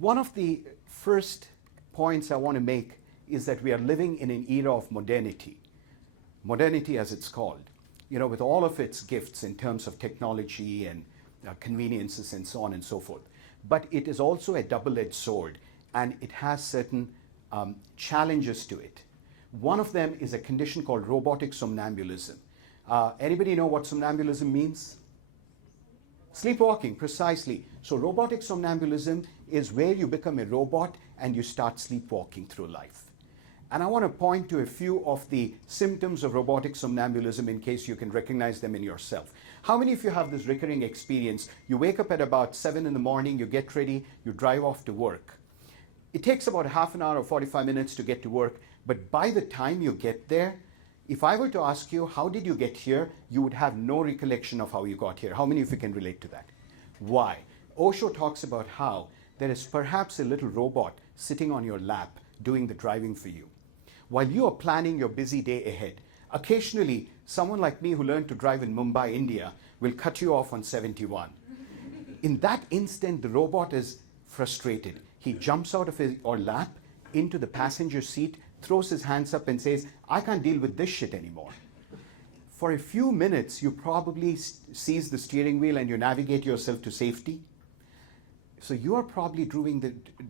One of the first points I want to make is that we are living in an era of modernity. Modernity as it's called, with all of its gifts in terms of technology and conveniences and so on and so forth. But it is also a double-edged sword, and it has certain challenges to it. One of them is a condition called robotic somnambulism. Anybody know what somnambulism means? Sleepwalking, precisely. So robotic somnambulism is where you become a robot and you start sleepwalking through life. And I want to point to a few of the symptoms of robotic somnambulism in case you can recognize them in yourself. How many of you have this recurring experience? You wake up at about 7 in the morning, you get ready, you drive off to work. It takes about half an hour or 45 minutes to get to work, but by the time you get there, if I were to ask you, how did you get here? You would have no recollection of how you got here. How many of you can relate to that? Why? Osho talks about how there is perhaps a little robot sitting on your lap doing the driving for you. While you are planning your busy day ahead, occasionally someone like me who learned to drive in Mumbai, India, will cut you off on 71. In that instant, the robot is frustrated. He jumps out of your lap into the passenger seat, throws his hands up and says, I can't deal with this shit anymore. For a few minutes, you probably seize the steering wheel and you navigate yourself to safety. So you are probably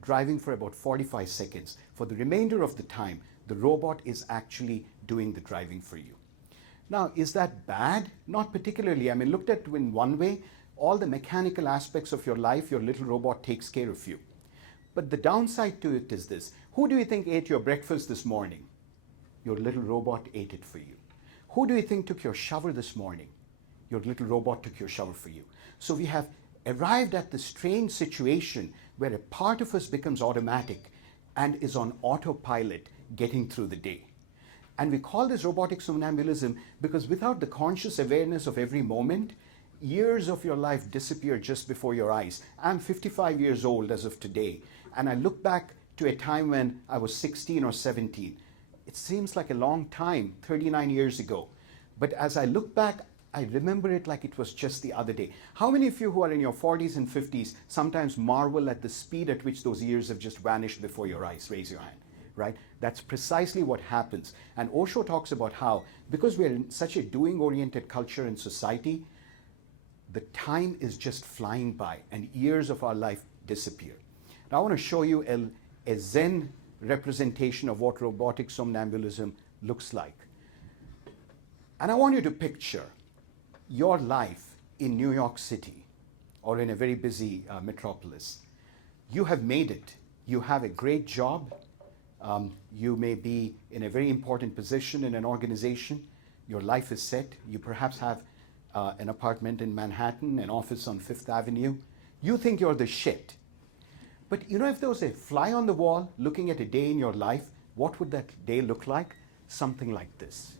driving for about 45 seconds. For the remainder of the time, the robot is actually doing the driving for you. Now, is that bad? Not particularly. I mean, looked at in one way, all the mechanical aspects of your life, your little robot takes care of you. But the downside to it is this. Who do you think ate your breakfast this morning? Your little robot ate it for you. Who do you think took your shower this morning? Your little robot took your shower for you. So we have arrived at the strange situation where a part of us becomes automatic and is on autopilot getting through the day. And we call this robotic somnambulism because without the conscious awareness of every moment, years of your life disappear just before your eyes. I'm 55 years old as of today, and I look back to a time when I was 16 or 17. It seems like a long time, 39 years ago. But as I look back, I remember it like it was just the other day. How many of you who are in your 40s and 50s sometimes marvel at the speed at which those years have just vanished before your eyes? Raise your hand. Right? That's precisely what happens. And Osho talks about how, because we're in such a doing-oriented culture and society, the time is just flying by and years of our life disappear. Now I want to show you a Zen representation of what robotic somnambulism looks like. And I want you to picture your life in New York City or in a very busy metropolis. You have made it. You have a great job. You may be in a very important position in an organization. Your life is set. You perhaps have an apartment in Manhattan, an office on Fifth Avenue. You think you're the shit. But if there was a fly on the wall looking at a day in your life, what would that day look like? Something like this.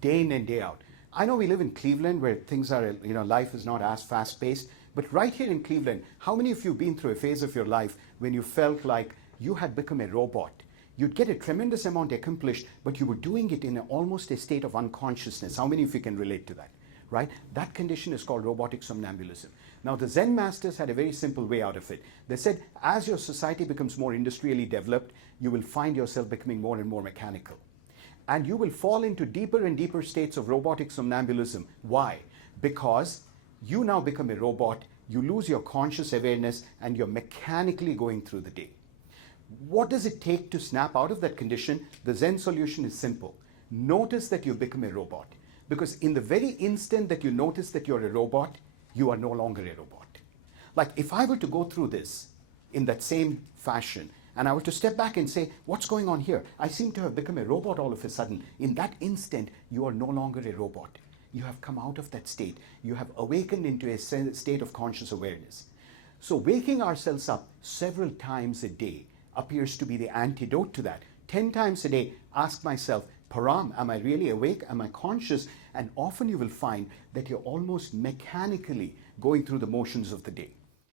Day in and day out. I know we live in Cleveland where things are, life is not as fast-paced, but right here in Cleveland, how many of you have been through a phase of your life when you felt like you had become a robot? You'd get a tremendous amount accomplished, but you were doing it in almost a state of unconsciousness. How many of you can relate to that, right? That condition is called robotic somnambulism. Now, the Zen masters had a very simple way out of it. They said, as your society becomes more industrially developed, you will find yourself becoming more and more mechanical. And you will fall into deeper and deeper states of robotic somnambulism. Why? Because you now become a robot, you lose your conscious awareness, and you're mechanically going through the day. What does it take to snap out of that condition? The Zen solution is simple. Notice that you become a robot. Because in the very instant that you notice that you're a robot, you are no longer a robot. Like if I were to go through this in that same fashion, and I were to step back and say, what's going on here? I seem to have become a robot all of a sudden. In that instant, you are no longer a robot. you have come out of that state. You have awakened into a state of conscious awareness. So waking ourselves up several times a day appears to be the antidote to that. 10 times a day, ask myself, Param, am I really awake? Am I conscious? And often you will find that you're almost mechanically going through the motions of the day.